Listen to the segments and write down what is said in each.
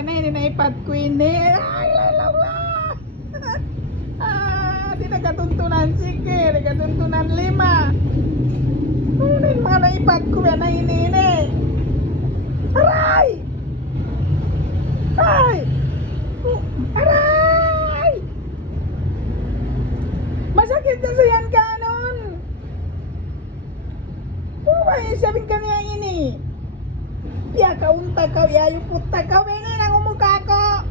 na ini na ipat ko ini. Ay, lalaw la. Di nagatuntunan sige, nagatuntunan 5. Unin mga naipat ko na ini. Aray! Ay! Aray! Masakit na sa yan kanon. Ay, sabihin ka niya ini. Ya kaunta kau, ya yung puta kau, ini nang umuka ko.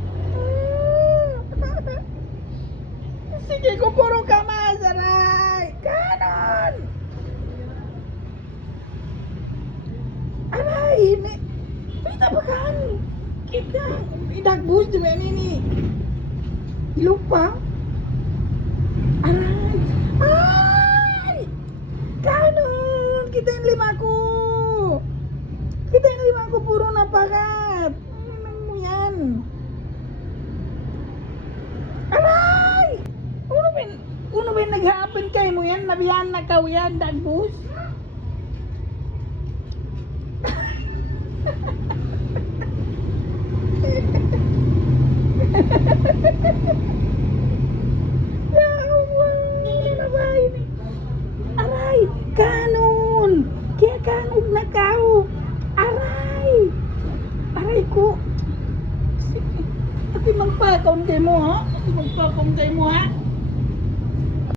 Sige ko puro kamas, aray. Kanon. Aray, ini. Kita bakan. Kita. Idagbus juga ini. Lupa. Aray. Ay! Kanon. Kita yang 5 ko. Kita yang 5 ko puro napakat. Ano mo yan? Aray! Uno ba nag-happen kayo mo yan? Nabihan na kaw yan, dagbus? Ya Allah, ano ba ini? Aray, kanon! Kaya kanog na kao! Aray! Aray ko! Sige, ati magpakaon kayo mo ha? Ati magpakaon kayo mo ha?